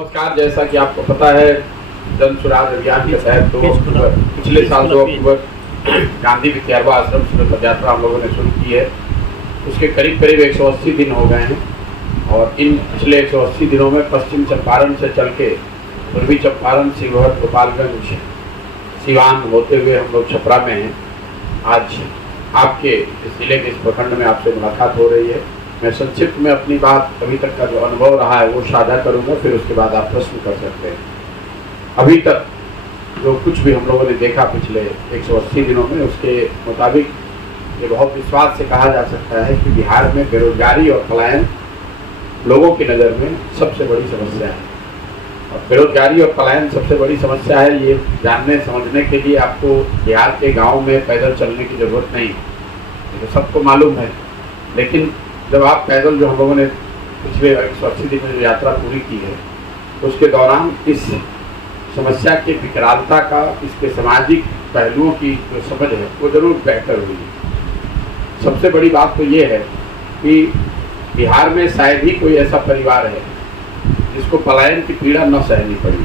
नमस्कार। जैसा कि आपको पता है, जन सुराज अभियान के तहत 2 अक्टूबर पिछले साल 2 अक्टूबर गांधी विद्यार्थी आश्रम से पद यात्रा हम लोगों ने शुरू की है। उसके करीब 180 दिन हो गए हैं और इन पिछले 180 दिनों में पश्चिम चंपारण से चल के पूर्वी चंपारण, शिवहर, गोपालगंज, सिवान होते हुए हम लोग छपरा में हैं। आज आपके इस जिले के इस प्रखंड में आपसे मुलाकात हो रही है। मैं संक्षिप्त में अपनी बात, अभी तक का जो अनुभव रहा है वो साझा करूंगा, फिर उसके बाद आप प्रश्न कर सकते हैं। अभी तक जो कुछ भी हम लोगों ने देखा पिछले 180 दिनों में, उसके मुताबिक ये बहुत विश्वास से कहा जा सकता है कि बिहार में बेरोजगारी और पलायन लोगों की नज़र में सबसे बड़ी समस्या है। और बेरोजगारी और पलायन सबसे बड़ी समस्या है, ये जानने समझने के लिए आपको बिहार के गाँव में पैदल चलने की ज़रूरत नहीं, तो सबको मालूम है। लेकिन जब आप पैदल, जो हम लोगों ने पिछले 180 दिन में जो यात्रा पूरी की है, उसके दौरान इस समस्या के विकरालता का, इसके सामाजिक पहलुओं की जो समझ है वो ज़रूर बेहतर हुई है। सबसे बड़ी बात तो ये है कि बिहार में शायद ही कोई ऐसा परिवार है जिसको पलायन की पीड़ा न सहनी पड़ी।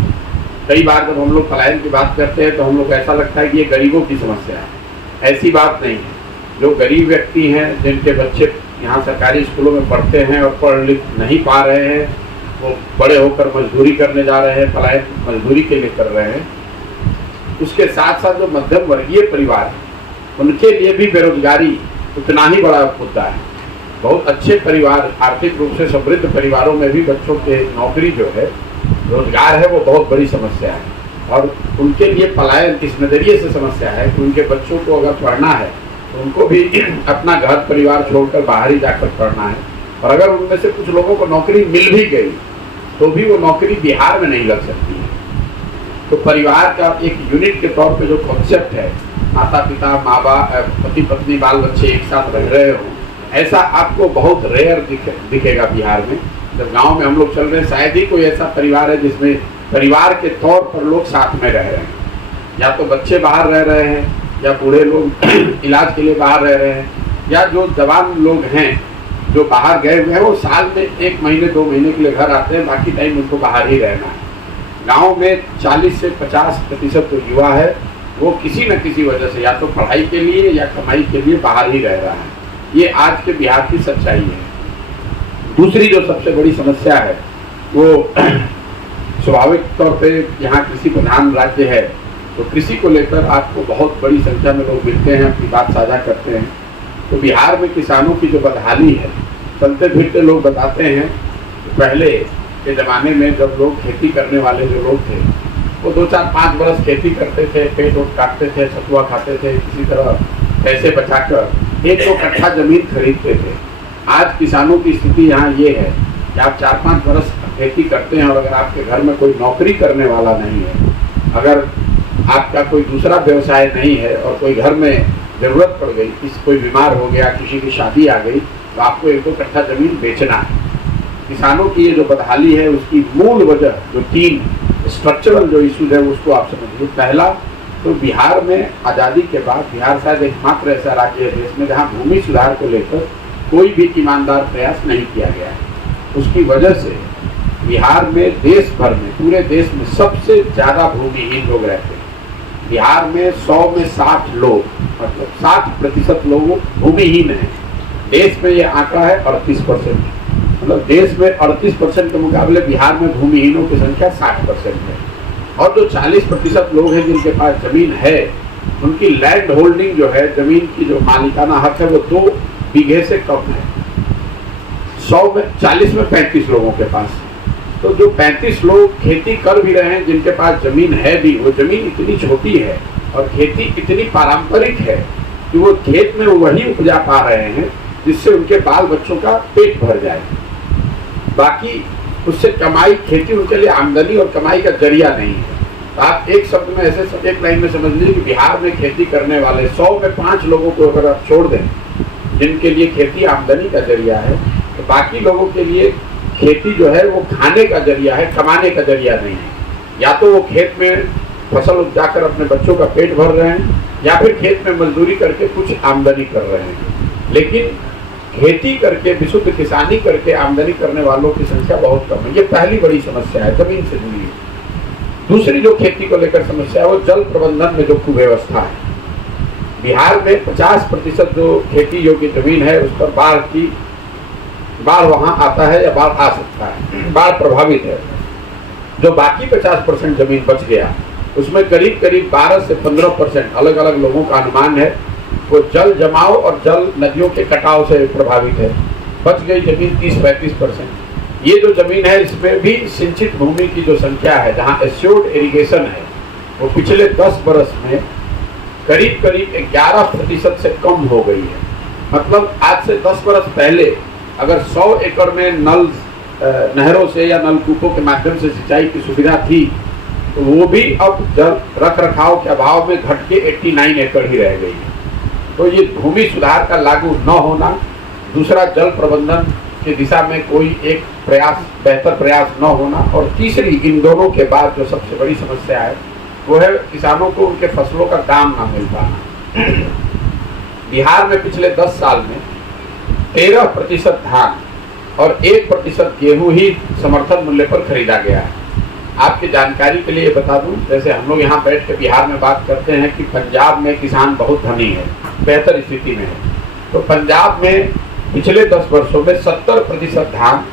कई बार जब हम लोग पलायन की बात करते हैं तो हम लोग को ऐसा लगता है कि ये गरीबों की समस्या है। ऐसी बात नहीं है। जो गरीब व्यक्ति हैं, जिनके बच्चे यहाँ सरकारी स्कूलों में पढ़ते हैं और पढ़ लिख नहीं पा रहे हैं, वो बड़े होकर मजदूरी करने जा रहे हैं, पलायन मजदूरी के लिए कर रहे हैं। उसके साथ साथ जो मध्यम वर्गीय परिवार हैं, उनके लिए भी बेरोजगारी उतना ही बड़ा मुद्दा है। बहुत अच्छे परिवार, आर्थिक रूप से समृद्ध परिवारों में भी बच्चों के नौकरी जो है, रोजगार है, वो बहुत बड़ी समस्या है। और उनके लिए पलायन इस नज़रिए से समस्या है कि उनके बच्चों को अगर पढ़ना है तो उनको भी अपना घर परिवार छोड़कर बाहर ही जाकर पढ़ना है। और अगर उनमें से कुछ लोगों को नौकरी मिल भी गई तो भी वो नौकरी बिहार में नहीं लग सकती है। तो परिवार का एक यूनिट के तौर पे जो कॉन्सेप्ट है, माता पिता, माँ बाप, पति पत्नी, बाल बच्चे एक साथ रह रहे हों, ऐसा आपको बहुत रेयर दिखेगा बिहार में। जब गाँव में हम लोग चल रहे हैं, शायद ही कोई ऐसा परिवार है जिसमें परिवार के तौर पर लोग साथ में रह रहे हैं। या तो बच्चे बाहर रह रहे हैं, या बूढ़े लोग इलाज के लिए बाहर रह रहे हैं, या जो जवान लोग हैं जो बाहर गए हुए हैं, वो साल में 1 महीने 2 महीने के लिए घर आते हैं, बाकी टाइम उनको बाहर ही रहना है। गांव में 40 से 50% जो युवा है वो किसी न किसी वजह से, या तो पढ़ाई के लिए या कमाई के लिए बाहर ही रह रहा है। ये आज के बिहार की सच्चाई है। दूसरी जो सबसे बड़ी समस्या है वो स्वाभाविक तौर पर यहाँ कृषि प्रधान राज्य है, तो कृषि को लेकर आपको बहुत बड़ी संख्या में लोग मिलते हैं, अपनी बात साझा करते हैं। तो बिहार में किसानों की जो बदहाली है, चलते फिरते लोग बताते हैं कि पहले के ज़माने में जब लोग खेती करने वाले जो लोग थे, वो 2-4-5 बरस खेती करते थे, पेट ओट काटते थे, सतुआ खाते थे, किसी तरह पैसे बचाकर 1-2 कट्ठा ज़मीन खरीदते थे। आज किसानों की स्थिति यहाँ ये है कि आप 4-5 बरस खेती करते हैं और अगर आपके घर में कोई नौकरी करने वाला नहीं है, अगर आपका कोई दूसरा व्यवसाय नहीं है और कोई घर में ज़रूरत पड़ गई, किसी कोई बीमार हो गया, किसी की शादी आ गई, तो आपको 1-2 कट्ठा ज़मीन बेचना है। किसानों की ये जो बदहाली है, उसकी मूल वजह जो 3 स्ट्रक्चरल जो इश्यूज है उसको आप समझिए। पहला तो बिहार में आज़ादी के बाद बिहार शायद एकमात्र ऐसा राज्य है देश में जहाँ भूमि सुधार को लेकर कोई भी ईमानदार प्रयास नहीं किया गया है। उसकी वजह से बिहार में, देश भर में, पूरे देश में सबसे ज़्यादा भूमिहीन लोग रहते हैं। बिहार में 100 में 60 लोग, मतलब 60% लोग भूमिहीन हैं। देश में ये आंकड़ा है 38%, मतलब देश में 38% के मुकाबले बिहार में भूमिहीनों की संख्या 60% है। और जो 40% लोग हैं जिनके पास ज़मीन है, उनकी लैंड होल्डिंग जो है, ज़मीन की जो मालिकाना हक है, वो 2 बीघे से कम है। 40 में 35 लोगों के पास। तो जो 35 लोग खेती कर भी रहे हैं, जिनके पास ज़मीन है भी, वो ज़मीन इतनी छोटी है और खेती इतनी पारंपरिक है कि वो खेत में वही उपजा पा रहे हैं जिससे उनके बाल बच्चों का पेट भर जाए। बाकी उससे कमाई, खेती उनके लिए आमदनी और कमाई का जरिया नहीं है। तो आप एक शब्द में, ऐसे एक लाइन में समझ लीजिए कि बिहार में खेती करने वाले 100 में 5 लोगों को अगर आप छोड़ दें जिनके लिए खेती आमदनी का जरिया है, तो बाकी लोगों के लिए खेती जो है वो खाने का जरिया है, कमाने का जरिया नहीं है। या तो वो खेत में फसल उपजाकर अपने बच्चों का पेट भर रहे हैं, या फिर खेत में मजदूरी करके कुछ आमदनी कर रहे हैं। लेकिन खेती करके, विशुद्ध किसानी करके आमदनी करने वालों की संख्या बहुत कम है। ये पहली बड़ी समस्या है, जमीन से जुड़ी है। दूसरी जो खेती को लेकर समस्या है वो जल प्रबंधन में जो कुव्यवस्था है। बिहार में 50% जो खेती योग्य जमीन है उस पर बाढ़ वहां आता है या बाढ़ आ सकता है, बाढ़ प्रभावित है। जो बाकी 50% जमीन बच गया उसमें करीब 12 से 15% अलग अलग लोगों का अनुमान है वो जल जमाव और जल नदियों के कटाव से प्रभावित है। बच गई जमीन 30-35%। ये जो जमीन है इसमें भी सिंचित भूमि की जो संख्या है, जहाँ एश्योर्ड इरिगेशन है, वो पिछले 10 बरस में करीब 11% से कम हो गई है। मतलब आज से 10 बरस पहले अगर 100 एकड़ में नहरों से या नलकूपों के माध्यम से सिंचाई की सुविधा थी तो वो भी अब जल रख रखाव के अभाव में घट के 89 एकड़ ही रह गई है। तो ये भूमि सुधार का लागू न होना, दूसरा जल प्रबंधन की दिशा में कोई एक बेहतर प्रयास न होना, और तीसरी इन दोनों के बाद जो सबसे बड़ी समस्या है वो है किसानों को उनके फसलों का दाम ना मिल पाना। बिहार में पिछले 10 साल में 13% धान और 1% गेहूं ही समर्थन मूल्य पर खरीदा गया है। आपकी जानकारी के लिए बता दूं, जैसे हम लोग यहाँ बैठ के बिहार में बात करते हैं कि पंजाब में किसान बहुत धनी है, बेहतर स्थिति में है, तो पंजाब में पिछले 10 वर्षों में 70% धान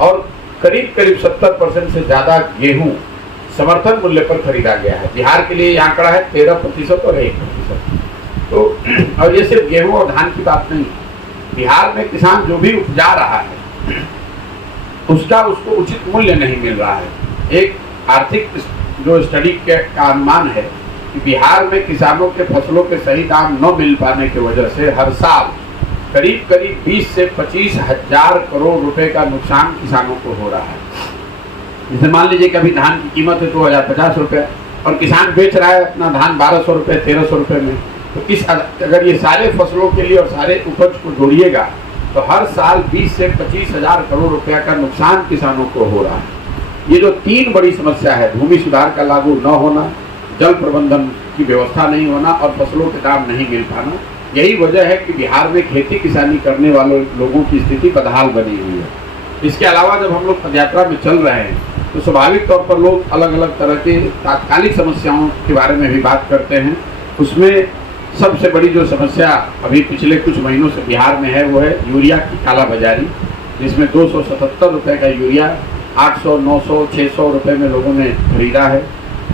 और करीब 70% से ज़्यादा गेहूं समर्थन मूल्य पर खरीदा गया है। बिहार के लिए ये आंकड़ा है 13% और 1%। तो और ये सिर्फ गेहूं और धान की बात नहीं, बिहार में किसान जो भी उपजा रहा है उसको उचित मूल्य नहीं मिल रहा है। एक आर्थिक जो स्टडी का अनुमान है कि बिहार में किसानों के फसलों के सही दाम न मिल पाने की वजह से हर साल करीब 20 से 25 हजार करोड़ रुपए का नुकसान किसानों को हो रहा है। जैसे मान लीजिए कि अभी धान की कीमत है 2050 रुपये और किसान बेच रहा है अपना धान 1200 रुपये 1300 रुपये में, तो अगर ये सारे फसलों के लिए और सारे उपज को जोड़िएगा तो हर साल 20 से 25 हजार करोड़ रुपया का नुकसान किसानों को हो रहा है। ये जो 3 बड़ी समस्या है, भूमि सुधार का लागू न होना, जल प्रबंधन की व्यवस्था नहीं होना और फसलों के दाम नहीं मिल पाना, यही वजह है कि बिहार में खेती किसानी करने वाले लोगों की स्थिति बदहाल बनी हुई है। इसके अलावा जब हम लोग पदयात्रा में चल रहे हैं तो स्वाभाविक तौर पर लोग अलग अलग तरह के तात्कालिक समस्याओं के बारे में भी बात करते हैं। उसमें सबसे बड़ी जो समस्या अभी पिछले कुछ महीनों से बिहार में है वो है यूरिया की कालाबाजारी, जिसमें 277 रुपये का यूरिया 800, 900, 600 रुपये में लोगों ने खरीदा है।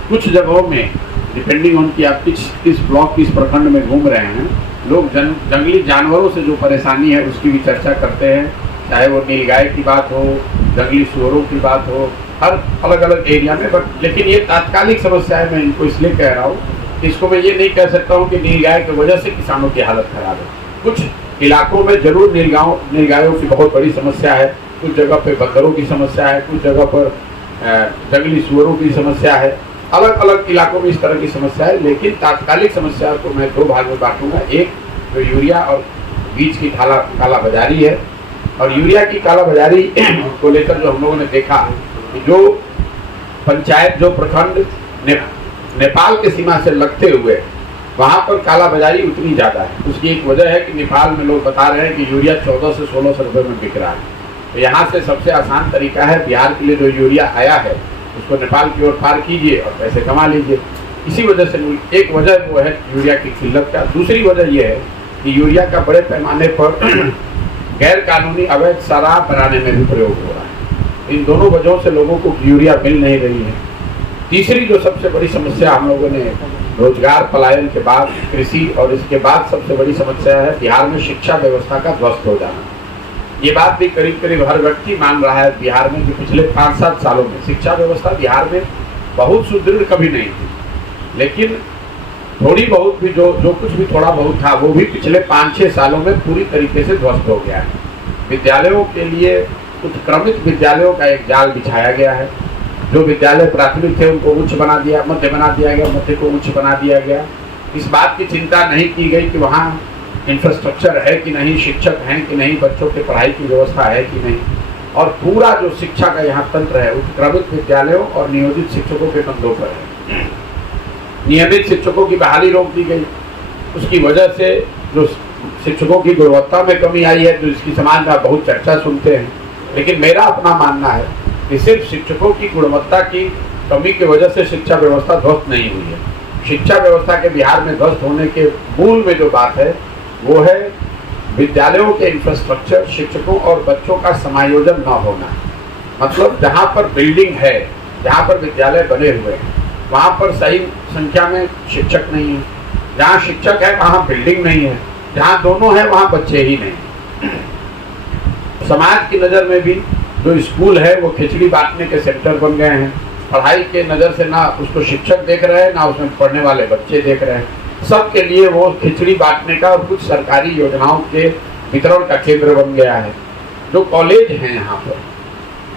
कुछ जगहों में डिपेंडिंग ऑन कि आप किस ब्लॉक किस प्रखंड में घूम रहे हैं, लोग जंगली जानवरों से जो परेशानी है उसकी भी चर्चा करते हैं, चाहे वो नीलगाय की बात हो, जंगली सुअरों की बात हो, हर अलग अलग एरिया में। बट लेकिन ये तात्कालिक समस्या है, मैं इनको इसलिए कह रहा हूँ, इसको मैं ये नहीं कह सकता हूँ कि नीलगाय की वजह से किसानों की हालत खराब है। कुछ इलाकों में जरूर नीलगायों की बहुत बड़ी समस्या है, कुछ जगह पे बंदरों की समस्या है, कुछ जगह पर जंगली सुअरों की समस्या है, अलग अलग इलाकों में इस तरह की समस्या है। लेकिन तात्कालिक समस्या को मैं 2 भाग में बांटूंगा। एक तो यूरिया और बीज की कालाबाजारी है, और यूरिया की कालाबाजारी को लेकर जो हम लोगों ने देखा कि जो पंचायत जो प्रखंड नेपाल के सीमा से लगते हुए वहाँ पर कालाबाजारी उतनी ज़्यादा है। उसकी एक वजह है कि नेपाल में लोग बता रहे हैं कि यूरिया 1400 से 1600 रुपये में बिक रहा है। तो यहाँ से सबसे आसान तरीका है, बिहार के लिए जो यूरिया आया है उसको नेपाल की ओर पार कीजिए और पैसे कमा लीजिए। इसी वजह से एक वजह वो है यूरिया की किल्लत का। दूसरी वजह यह है कि यूरिया का बड़े पैमाने पर गैर कानूनी अवैध शराब बनाने में भी प्रयोग हो रहा है। इन दोनों वजहों से लोगों को यूरिया मिल नहीं रही है। तीसरी जो सबसे बड़ी समस्या हम लोगों ने रोजगार पलायन के बाद कृषि और इसके बाद सबसे बड़ी समस्या है बिहार में शिक्षा व्यवस्था का ध्वस्त हो जाना। ये बात भी करीब हर व्यक्ति मान रहा है बिहार में कि पिछले 5-7 सालों में शिक्षा व्यवस्था बिहार में बहुत सुदृढ़ कभी नहीं थी, लेकिन थोड़ी बहुत भी जो कुछ भी थोड़ा बहुत था वो भी पिछले 5-6 सालों में पूरी तरीके से ध्वस्त हो गया है। विद्यालयों के लिए उत्क्रमित विद्यालयों का एक जाल बिछाया गया है। जो विद्यालय प्राथमिक थे उनको उच्च बना दिया, मध्य बना दिया गया, मध्य को उच्च बना दिया गया। इस बात की चिंता नहीं की गई कि वहाँ इंफ्रास्ट्रक्चर है कि नहीं, शिक्षक हैं कि नहीं, बच्चों की पढ़ाई की व्यवस्था है कि नहीं। और पूरा जो शिक्षा का यहाँ तंत्र है उत्क्रमित विद्यालयों और नियोजित शिक्षकों के कंधों पर है। नियमित शिक्षकों की बहाली रोक दी गई। उसकी वजह से जो शिक्षकों की गुणवत्ता में कमी आई है, तो इसकी समाज में आप बहुत चर्चा सुनते हैं। लेकिन मेरा अपना मानना है कि सिर्फ शिक्षकों की गुणवत्ता की कमी की वजह से शिक्षा व्यवस्था ध्वस्त नहीं हुई है। शिक्षा व्यवस्था के बिहार में ध्वस्त होने के मूल में जो बात है वो है विद्यालयों के इंफ्रास्ट्रक्चर, शिक्षकों और बच्चों का समायोजन न होना। मतलब जहाँ पर बिल्डिंग है, जहाँ पर विद्यालय बने हुए हैं, वहाँ पर सही संख्या में शिक्षक नहीं है। जहाँ शिक्षक है वहाँ बिल्डिंग नहीं है। जहाँ दोनों है वहाँ बच्चे ही नहीं। समाज की नज़र में भी जो स्कूल है वो खिचड़ी बांटने के सेंटर बन गए हैं। पढ़ाई के नज़र से ना उसको शिक्षक देख रहे हैं, ना उसमें पढ़ने वाले बच्चे देख रहे हैं। सबके लिए वो खिचड़ी बांटने का और कुछ सरकारी योजनाओं के वितरण का केंद्र बन गया है। जो कॉलेज हैं यहाँ पर,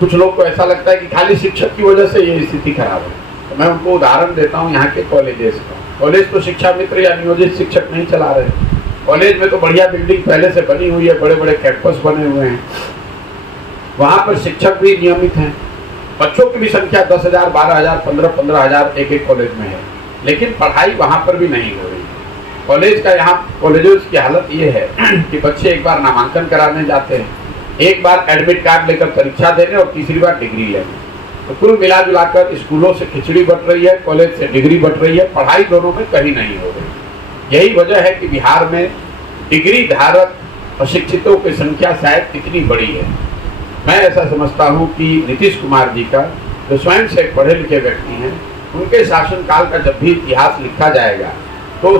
कुछ लोग को ऐसा लगता है कि खाली शिक्षक की वजह से ये स्थिति खराब है। तो मैं उनको उदाहरण देता हूँ यहाँ के कॉलेजेस का। कॉलेज तो शिक्षा मित्र या नियोजित शिक्षक नहीं चला रहे। कॉलेज में तो बढ़िया बिल्डिंग पहले से बनी हुई है, बड़े बड़े कैंपस बने हुए हैं, वहाँ पर शिक्षक भी नियमित हैं। बच्चों की भी संख्या 10,000, 12,000, 15,000 एक कॉलेज में है, लेकिन पढ़ाई वहाँ पर भी नहीं हो रही। कॉलेज का यहाँ कॉलेजेस की हालत ये है कि बच्चे एक बार नामांकन कराने जाते हैं, एक बार एडमिट कार्ड लेकर परीक्षा देने और तीसरी बार डिग्री लेने। तो कुल मिला जुलाकर स्कूलों से खिचड़ी बट रही है, कॉलेज से डिग्री बट रही है, पढ़ाई दोनों में कहीं नहीं हो रही। यही वजह है कि बिहार में डिग्री धारक अशिक्षितों की संख्या शायद इतनी बड़ी है। मैं ऐसा समझता हूँ कि नीतीश कुमार जी का, जो स्वयं से पढ़े लिखे व्यक्ति हैं, उनके शासनकाल का जब भी इतिहास लिखा जाएगा तो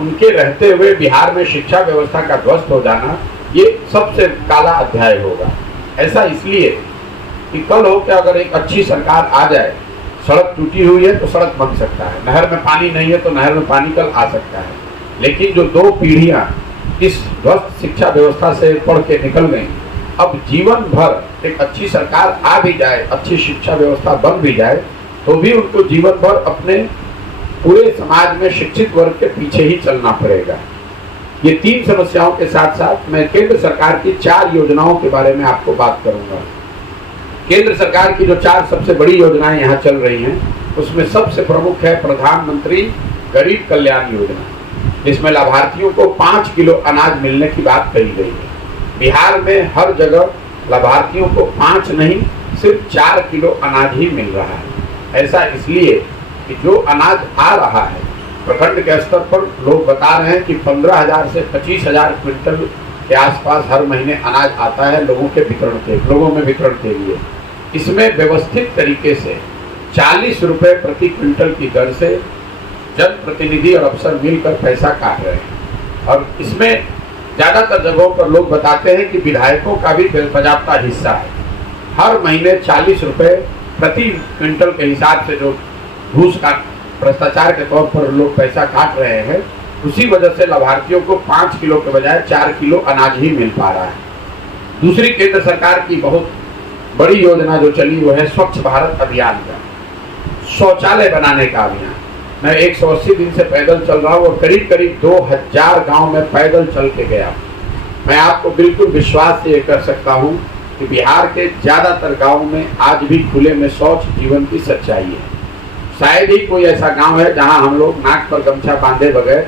उनके रहते हुए बिहार में शिक्षा व्यवस्था का ध्वस्त हो जाना ये सबसे काला अध्याय होगा। ऐसा इसलिए कि कल हो कि अगर एक अच्छी सरकार आ जाए, सड़क टूटी हुई है तो सड़क बन सकता है, नहर में पानी नहीं है तो नहर में पानी कल आ सकता है। लेकिन जो 2 पीढ़ियां इस ध्वस्त शिक्षा व्यवस्था से पढ़ के निकल गई, अब जीवन भर एक अच्छी सरकार आ भी जाए, अच्छी शिक्षा व्यवस्था बन भी जाए, तो भी उनको जीवन भर अपने पूरे समाज में शिक्षित वर्ग के पीछे ही चलना पड़ेगा। ये 3 समस्याओं के साथ साथ मैं केंद्र सरकार की 4 योजनाओं के बारे में आपको बात करूंगा। केंद्र सरकार की जो 4 सबसे बड़ी योजनाएं यहाँ चल रही हैं, उसमें सबसे प्रमुख है प्रधानमंत्री गरीब कल्याण योजना, जिसमें लाभार्थियों को 5 किलो अनाज मिलने की बात कही गई है। बिहार में हर जगह लाभार्थियों को 5 नहीं, सिर्फ 4 किलो अनाज ही मिल रहा है। ऐसा इसलिए कि जो अनाज आ रहा है, प्रखंड के स्तर पर लोग बता रहे हैं कि 15,000 से 25,000 क्विंटल के आसपास हर महीने अनाज आता है लोगों में वितरण के लिए। इसमें व्यवस्थित तरीके से 40 रुपये प्रति क्विंटल की दर से जनप्रतिनिधि और अफसर मिलकर पैसा काट रहे हैं। और इसमें ज़्यादातर जगहों पर लोग बताते हैं कि विधायकों का भी पर्याप्त हिस्सा है। हर महीने 40 रुपये प्रति क्विंटल के हिसाब से जो घूस का भ्रष्टाचार के तौर पर लोग पैसा काट रहे हैं, उसी वजह से लाभार्थियों को 5 किलो के बजाय 4 किलो अनाज ही मिल पा रहा है। दूसरी केंद्र सरकार की बहुत बड़ी योजना जो चली वो है स्वच्छ भारत अभियान का, शौचालय बनाने का अभियान। मैं 180 दिन से पैदल चल रहा हूँ और करीब करीब 2000 गांव में पैदल चल के गया। मैं आपको बिल्कुल विश्वास से ये कर सकता हूँ कि बिहार के ज़्यादातर गाँव में आज भी खुले में शौच जीवन की सच्चाई है। शायद ही कोई ऐसा गांव है जहां हम लोग नाक पर गमछा बांधे बगैर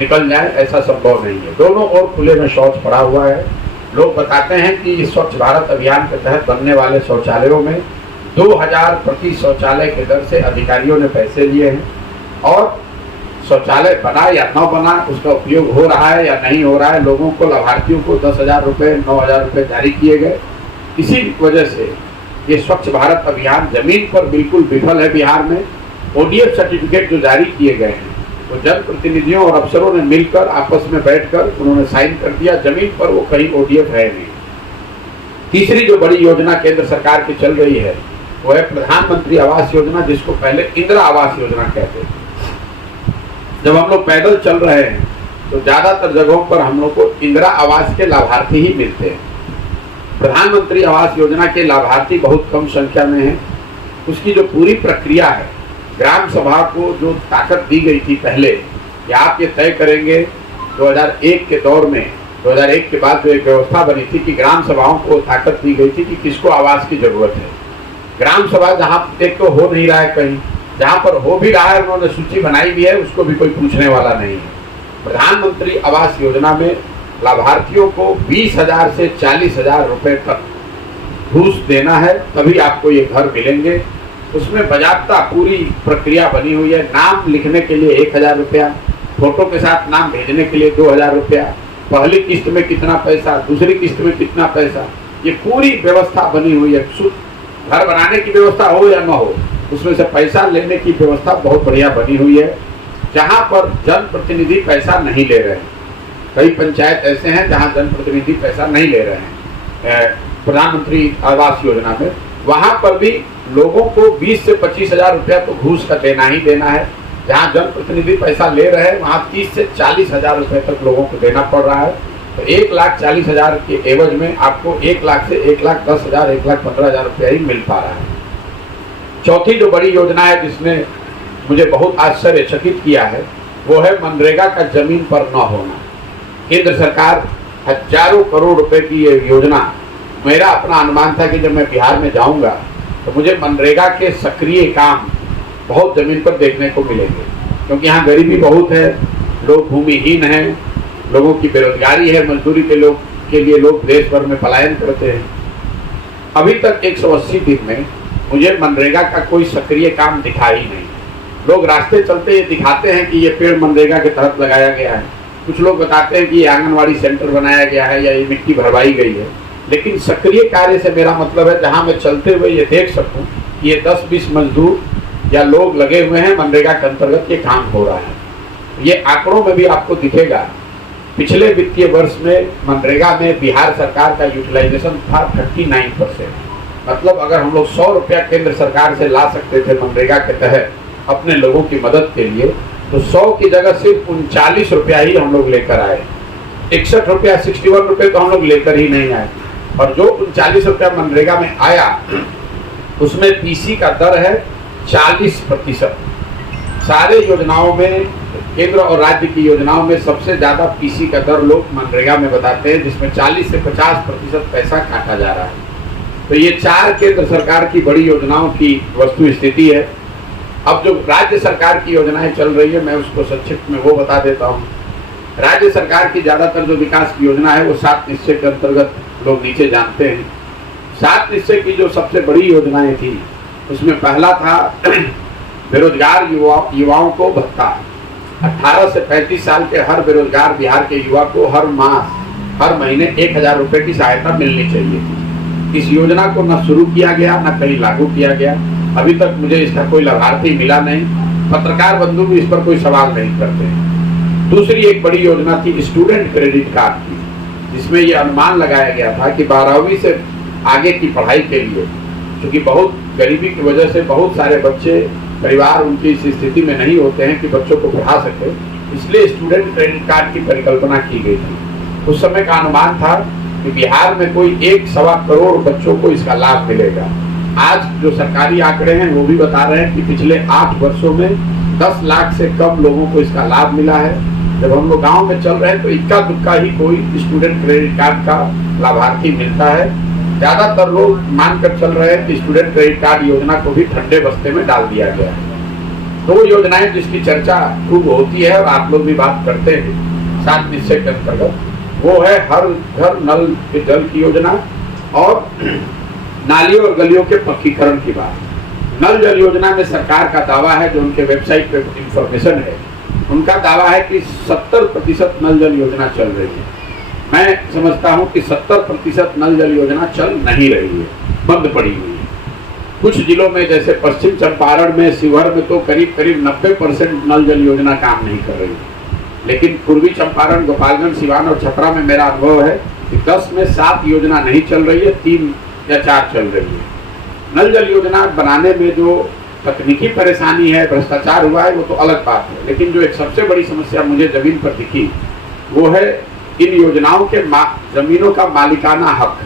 निकल जाए, ऐसा संभव नहीं है। दोनों ओर खुले में शौच पड़ा हुआ है। लोग बताते हैं कि इस स्वच्छ भारत अभियान के तहत बनने वाले शौचालयों में 2000 प्रति शौचालय के दर से अधिकारियों ने पैसे लिए हैं, और शौचालय बना या न बना, उसका उपयोग हो रहा है या नहीं हो रहा है, लोगों को, लाभार्थियों को 10,000 रुपये, 9,000 रुपये जारी किए गए। इसी वजह से ये स्वच्छ भारत अभियान जमीन पर बिल्कुल विफल है। बिहार में ODF सर्टिफिकेट जो जारी किए गए हैं, वो जनप्रतिनिधियों और अफसरों ने मिलकर आपस में बैठकर उन्होंने साइन कर दिया, जमीन पर वो कहीं ODF है नहीं। तीसरी जो बड़ी योजना केंद्र सरकार की चल रही है वो है प्रधानमंत्री आवास योजना, जिसको पहले इंदिरा आवास योजना कहते थे। जब हम लोग पैदल चल रहे हैं तो ज़्यादातर जगहों पर हम लोग को इंदिरा आवास के लाभार्थी ही मिलते हैं। प्रधानमंत्री आवास योजना के लाभार्थी बहुत कम संख्या में हैं। उसकी जो पूरी प्रक्रिया है, ग्राम सभा को जो ताकत दी गई थी पहले कि आप ये तय करेंगे, 2001 के दौर में, 2001 के बाद जो एक व्यवस्था बनी थी कि ग्राम सभाओं को ताकत दी गई थी कि किसको आवास की जरूरत है। ग्राम सभा जहाँ एक तो हो नहीं रहा है, कहीं जहाँ पर हो भी रहा है उन्होंने सूची बनाई भी है, उसको भी कोई पूछने वाला नहीं है। प्रधानमंत्री आवास योजना में लाभार्थियों को 20,000 से 40,000 रुपए तक घूस देना है, तभी आपको ये घर मिलेंगे। उसमें बाज़ाब्ता पूरी प्रक्रिया बनी हुई है। नाम लिखने के लिए 1,000 रुपया, फोटो के साथ नाम भेजने के लिए 2,000 रुपया, पहली किस्त में कितना पैसा, दूसरी किस्त में कितना पैसा, ये पूरी व्यवस्था बनी हुई है। घर बनाने की व्यवस्था हो या न हो, उसमें से पैसा लेने की व्यवस्था बहुत बढ़िया बनी हुई है, जहाँ पर जनप्रतिनिधि पैसा नहीं ले रहे हैं। कई पंचायत ऐसे हैं जहाँ जनप्रतिनिधि पैसा नहीं ले रहे हैं प्रधानमंत्री आवास योजना में, वहाँ पर भी लोगों को 20 से 25,000 रुपया तो घूस का देना ही देना है। जहाँ जनप्रतिनिधि पैसा ले रहे हैं वहाँ 30 से 40,000 रुपये तक लोगों को देना पड़ रहा है। तो 1,40,000 के एवज में आपको 1 लाख से 1,10,000, 1,15,000 रुपया ही मिल पा रहा है। चौथी जो बड़ी योजना है जिसने मुझे बहुत आश्चर्यचकित किया है, वो है मनरेगा का जमीन पर न होना। केंद्र सरकार हजारों करोड़ रुपए की ये योजना, मेरा अपना अनुमान था कि जब मैं बिहार में जाऊंगा तो मुझे मनरेगा के सक्रिय काम बहुत ज़मीन पर देखने को मिलेंगे, क्योंकि यहाँ गरीबी बहुत है, लोग भूमिहीन हैं, लोगों की बेरोजगारी है, मजदूरी के लिए लोग देश भर में पलायन करते हैं। अभी तक 180 दिन में मुझे मनरेगा का कोई सक्रिय काम दिखा ही नहीं। लोग रास्ते चलते ये दिखाते हैं कि ये पेड़ मनरेगा के तहत लगाया गया है, कुछ लोग बताते हैं कि ये आंगनवाड़ी सेंटर बनाया गया है या ये मिट्टी भरवाई गई है, लेकिन सक्रिय कार्य से मेरा मतलब है जहां मैं चलते हुए ये देख सकूं कि ये 10-20 मजदूर या लोग लगे हुए हैं, मनरेगा के अंतर्गत ये काम हो रहा है। ये आंकड़ों में भी आपको दिखेगा। पिछले वित्तीय वर्ष में मनरेगा में बिहार सरकार का यूटिलाइजेशन था 39%। मतलब अगर हम लोग 100 रुपया केंद्र सरकार से ला सकते थे मनरेगा के तहत अपने लोगों की मदद के लिए, तो 100 की जगह सिर्फ 39 रुपया ही हम लोग लेकर आए। 61 रुपया, 61 रुपये तो हम लोग लेकर ही नहीं आए। और जो 39 रुपया मनरेगा में आया उसमें पीसी का दर है 40%। सारे योजनाओं में, केंद्र और राज्य की योजनाओं में सबसे ज़्यादा पीसी का दर लोग मनरेगा में बताते हैं, जिसमें 40 से 50% पैसा काटा जा रहा है। तो ये 4 केंद्र सरकार की बड़ी योजनाओं की वस्तु स्थिति है। अब जो राज्य सरकार की योजनाएं चल रही है, मैं उसको संक्षिप्त में वो बता देता हूँ। राज्य सरकार की ज़्यादातर जो विकास की योजना है वो 7 निश्चय के अंतर्गत लोग नीचे जानते हैं। 7 निश्चय की जो सबसे बड़ी योजनाएं थी उसमें पहला था बेरोजगार युवाओं को भत्ता। 18 से 35 साल के हर बेरोजगार बिहार के युवा को हर महीने 1,000 रुपये की सहायता मिलनी चाहिए। इस योजना को न शुरू किया गया न कहीं लागू किया गया। अभी तक मुझे इसका कोई लाभार्थी मिला नहीं। पत्रकार बंधु भी इस पर कोई सवाल नहीं करते। दूसरी एक बड़ी योजना थी स्टूडेंट क्रेडिट कार्ड की, जिसमें ये अनुमान लगाया गया था कि 12वीं से आगे की पढ़ाई के लिए, क्योंकि बहुत गरीबी की वजह से बहुत सारे बच्चे, परिवार उनकी इस स्थिति में नहीं होते हैं कि बच्चों को पढ़ा सके, इसलिए स्टूडेंट क्रेडिट कार्ड की परिकल्पना की गई थी। उस समय का अनुमान था कि बिहार में कोई 1-1.25 करोड़ बच्चों को इसका लाभ मिलेगा। आज जो सरकारी आंकड़े हैं वो भी बता रहे हैं कि पिछले 8 वर्षों में 10 लाख से कम लोगों को इसका लाभ मिला है। जब हम लोग गाँव में चल रहे हैं तो इक्का दुक्का ही कोई स्टूडेंट क्रेडिट कार्ड का लाभार्थी मिलता है। ज़्यादातर लोग मानकर चल रहे हैं कि स्टूडेंट क्रेडिट कार्ड योजना को भी ठंडे बस्ते में डाल दिया गया है। तो वो योजनाएं जिसकी चर्चा खूब होती है और आप लोग भी बात करते हैं 7 निश्चय के अंतर्गत, वो है हर घर नल के जल की योजना और नालियों और गलियों के पक्कीकरण की बात। नल जल योजना में सरकार का दावा है, जो उनके वेबसाइट पे इंफॉर्मेशन है, उनका दावा है कि 70% नल जल योजना चल रही है। मैं समझता हूं कि 70% नल जल योजना चल नहीं रही है, बंद पड़ी हुई है। कुछ जिलों में जैसे पश्चिम चंपारण में, शिवहर में तो करीब 90% नल जल योजना काम नहीं कर रही है। लेकिन पूर्वी चंपारण, गोपालगंज, सिवान और छपरा में मेरा अनुभव है कि 10 में 7 योजना नहीं चल रही है, 3 या 4 चल रही है। नल जल योजना बनाने में जो तकनीकी परेशानी है, भ्रष्टाचार हुआ है, वो तो अलग बात है। लेकिन जो एक सबसे बड़ी समस्या मुझे जमीन पर दिखी वो है इन योजनाओं के जमीनों का मालिकाना हक।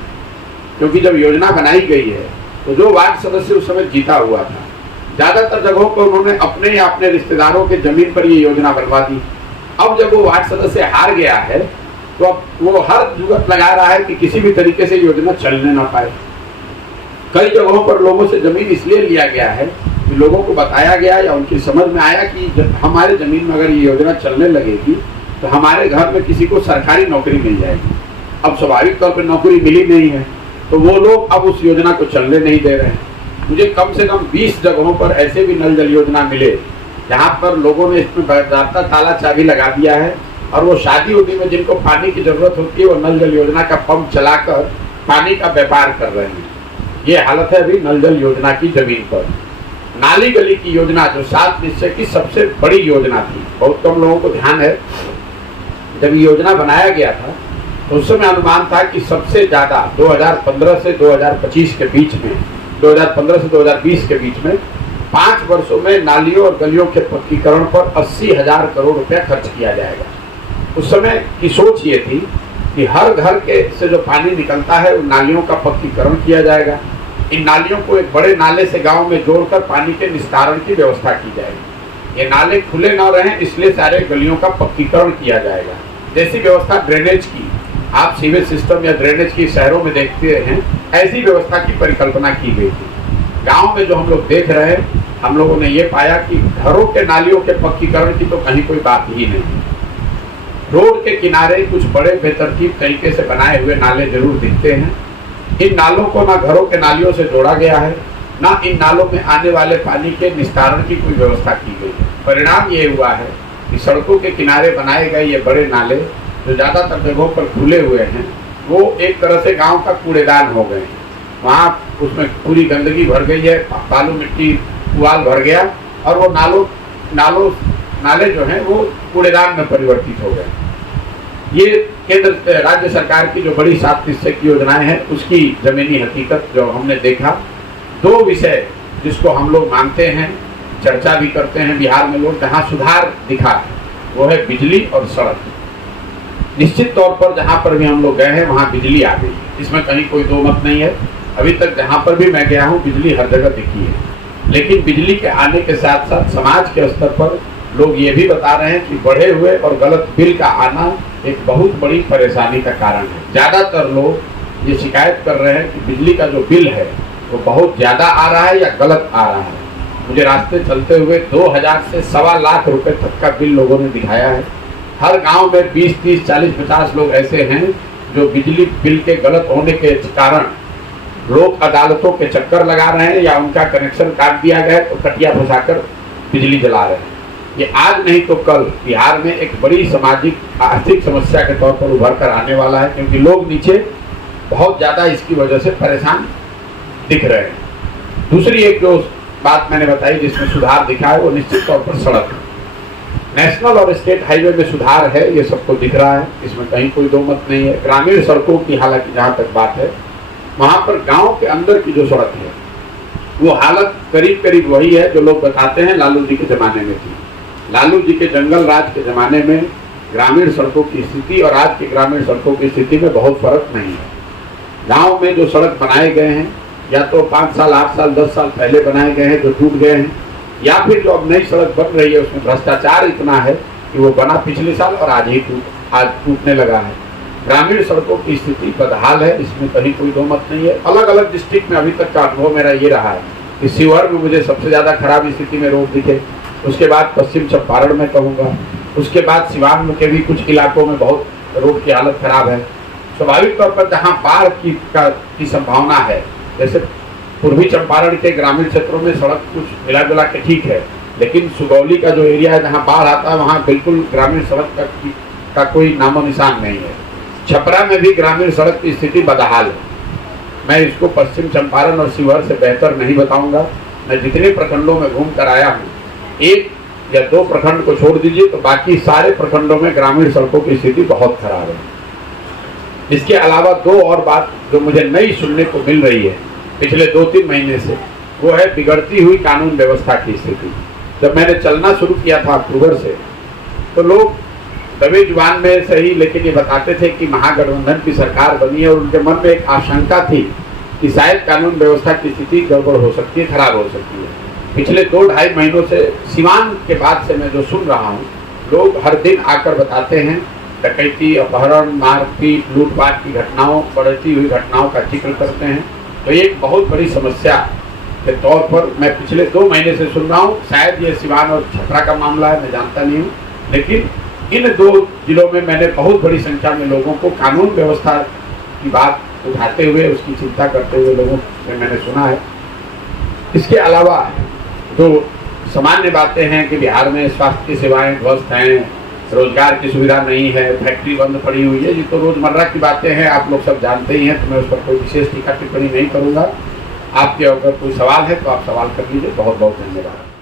क्योंकि जब योजना बनाई गई है तो जो वार्ड सदस्य उस समय जीता हुआ था, ज़्यादातर जगहों पर उन्होंने अपने या अपने रिश्तेदारों के जमीन पर ये योजना बनवा दी। अब जब वो वार्ड सदस्य हार गया है तो अब वो हर जुगत लगा रहा है कि किसी भी तरीके से योजना चलने ना पाए। कई जगहों पर लोगों से जमीन इसलिए लिया गया है कि लोगों को बताया गया या उनकी समझ में आया कि हमारे जमीन में अगर ये योजना चलने लगेगी तो हमारे घर में किसी को सरकारी नौकरी मिल जाएगी। अब स्वाभाविक तौर पर नौकरी मिली नहीं है तो वो लोग अब उस योजना को चलने नहीं दे रहे हैं। मुझे कम से कम 20 जगहों पर ऐसे भी नल जल योजना मिले जहाँ पर लोगों ने इसमें बाकायदा ताला चाबी लगा दिया है और वो शादी उदी में जिनको पानी की जरूरत होती है वो नल जल योजना का पंप चलाकर पानी का व्यापार कर रहे हैं। ये हालत है अभी नल जल योजना की जमीन पर। नाली गली की योजना जो 7 निश्चय की सबसे बड़ी योजना थी, बहुत कम लोगों को ध्यान है। जब योजना बनाया गया था तो उस समय अनुमान था कि सबसे ज्यादा 2015 से 2025 के बीच में, 2015 से 2020 के बीच में 5 वर्षों में नालियों और गलियों के पक्कीकरण पर 80,000 करोड़ रुपया खर्च किया जाएगा। उस समय की सोच ये थी कि हर घर के से जो पानी निकलता है उन नालियों का पक्कीकरण किया जाएगा। इन नालियों को एक बड़े नाले से गांव में जोड़कर पानी के निस्तारण की व्यवस्था की जाएगी। ये नाले खुले न रहें इसलिए सारे गलियों का पक्कीकरण किया जाएगा। जैसी व्यवस्था ड्रेनेज की आप सीवेज सिस्टम या ड्रेनेज की शहरों में देखते हैं, ऐसी व्यवस्था की परिकल्पना की गई थी। गांव में जो हम लोग देख रहे हैं, हम लोगों ने ये पाया कि घरों के नालियों के पक्कीकरण की तो कहीं कोई बात ही नहीं। रोड के किनारे कुछ बड़े बेतरतीब तरीके से बनाए हुए नाले जरूर दिखते हैं। इन नालों को ना घरों के नालियों से जोड़ा गया है, ना इन नालों में आने वाले पानी के निस्तारण की कोई व्यवस्था की गई है। परिणाम ये हुआ है कि सड़कों के किनारे बनाए गए ये बड़े नाले जो ज़्यादातर जगहों पर खुले हुए हैं, वो एक तरह से गांव का कूड़ेदान हो गए हैं। वहाँ उसमें पूरी गंदगी भर गई है, बालू मिट्टी पुआल भर गया और वो नाले जो हैं वो कूड़ेदान में परिवर्तित हो गए। ये केंद्र राज्य सरकार की जो बड़ी 7 निश्चय की योजनाएं हैं उसकी जमीनी हकीकत जो हमने देखा। 2 विषय जिसको हम लोग मानते हैं, चर्चा भी करते हैं बिहार में लोग, जहाँ सुधार दिखा है वो है बिजली और सड़क। निश्चित तौर पर जहाँ पर भी हम लोग गए हैं वहाँ बिजली आ गई है, इसमें कहीं कोई दो मत नहीं है। अभी तक जहाँ पर भी मैं गया हूँ बिजली हर जगह दिखी है। लेकिन बिजली के आने के साथ साथ समाज के स्तर पर लोग ये भी बता रहे हैं कि बढ़े हुए और गलत बिल का आना एक बहुत बड़ी परेशानी का कारण है। ज़्यादातर लोग ये शिकायत कर रहे हैं कि बिजली का जो बिल है वो बहुत ज़्यादा आ रहा है या गलत आ रहा है। मुझे रास्ते चलते हुए 2000 से 1.25 लाख रुपए तक का बिल लोगों ने दिखाया है। हर गांव में 20, 30, 40, 50 लोग ऐसे हैं जो बिजली बिल के गलत होने के कारण लोक अदालतों के चक्कर लगा रहे हैं या उनका कनेक्शन काट दिया गया तो कटिया फंसाकर बिजली जला रहे हैं। ये आज नहीं तो कल बिहार में एक बड़ी सामाजिक आर्थिक समस्या के तौर पर उभर कर आने वाला है, क्योंकि लोग नीचे बहुत ज़्यादा इसकी वजह से परेशान दिख रहे हैं। दूसरी एक जो बात मैंने बताई जिसमें सुधार दिखा है वो निश्चित तौर पर सड़क। नेशनल और स्टेट हाईवे में सुधार है, ये सबको दिख रहा है, इसमें कहीं कोई दो मत नहीं है। ग्रामीण सड़कों की हालांकि जहाँ तक बात है, वहाँ पर गांव के अंदर की जो सड़क है वो हालत करीब करीब वही है जो लोग बताते हैं लालू जी के ज़माने में थी। लालू जी के जंगल राज के ज़माने में ग्रामीण सड़कों की स्थिति और आज की ग्रामीण सड़कों की स्थिति में बहुत फर्क नहीं है। गाँव में जो सड़क बनाए गए हैं या तो 5 साल, 8 साल, 10 साल पहले बनाए गए हैं जो टूट गए हैं, या फिर जो अब नई सड़क बन रही है उसमें भ्रष्टाचार इतना है कि वो बना पिछले साल और आज टूटने लगा है। ग्रामीण सड़कों की स्थिति बदहाल है, इसमें कहीं कोई दो मत नहीं है। अलग अलग डिस्ट्रिक्ट में अभी तक का अनुभव मेरा ये रहा है कि शिवहर में मुझे सबसे ज़्यादा खराब स्थिति में रोड दिखे, उसके बाद पश्चिम चंपारण में कहूँगा, उसके बाद सिवान के भी कुछ इलाकों में बहुत रोड की हालत खराब है। स्वाभाविक तौर पर जहाँ बाढ़ की संभावना है, जैसे पूर्वी चंपारण के ग्रामीण क्षेत्रों में सड़क कुछ मिला जुला के ठीक है, लेकिन सुगौली का जो एरिया है जहाँ बाढ़ आता है वहाँ बिल्कुल ग्रामीण सड़क का कोई नामो निशान नहीं है। छपरा में भी ग्रामीण सड़क की स्थिति बदहाल है। मैं इसको पश्चिम चंपारण और शिवहर से बेहतर नहीं बताऊंगा। मैं जितने प्रखंडों में घूम कर आया हूँ, 1 या 2 प्रखंड को छोड़ दीजिए तो बाकी सारे प्रखंडों में ग्रामीण सड़कों की स्थिति बहुत खराब है। इसके अलावा 2 और बात जो मुझे नई सुनने को मिल रही है पिछले 2-3 महीने से, वो है बिगड़ती हुई कानून व्यवस्था की स्थिति। जब मैंने चलना शुरू किया था अक्टूबर से, तो लोग दबे जुबान में सही लेकिन ये बताते थे कि महागठबंधन की सरकार बनी है और उनके मन में एक आशंका थी कि शायद कानून व्यवस्था की स्थिति गड़बड़ हो सकती है, खराब हो सकती है। पिछले 2-2.5 महीनों से सिवान के बाद से मैं जो सुन रहा हूँ, लोग हर दिन आकर बताते हैं डकैती, अपहरण, मारपीट, लूटपाट की घटनाओं, बढ़ती हुई घटनाओं का जिक्र करते हैं। तो ये एक बहुत बड़ी समस्या के तौर पर मैं पिछले 2 महीने से सुन रहा हूँ। शायद ये सिवान और छपरा का मामला है, मैं जानता नहीं हूँ, लेकिन इन 2 जिलों में मैंने बहुत बड़ी संख्या में लोगों को कानून व्यवस्था की बात उठाते हुए, उसकी चिंता करते हुए लोगों से मैंने सुना है। इसके अलावा जो सामान्य बातें हैं कि बिहार में स्वास्थ्य की सेवाएं ध्वस्त हैं, रोजगार की सुविधा नहीं है, फैक्ट्री बंद पड़ी हुई है, ये तो रोजमर्रा की बातें हैं, आप लोग सब जानते ही हैं, तो मैं उस पर कोई विशेष टीका टिप्पणी नहीं करूँगा। आपके अगर कोई सवाल है तो आप सवाल कर लीजिए। बहुत बहुत धन्यवाद।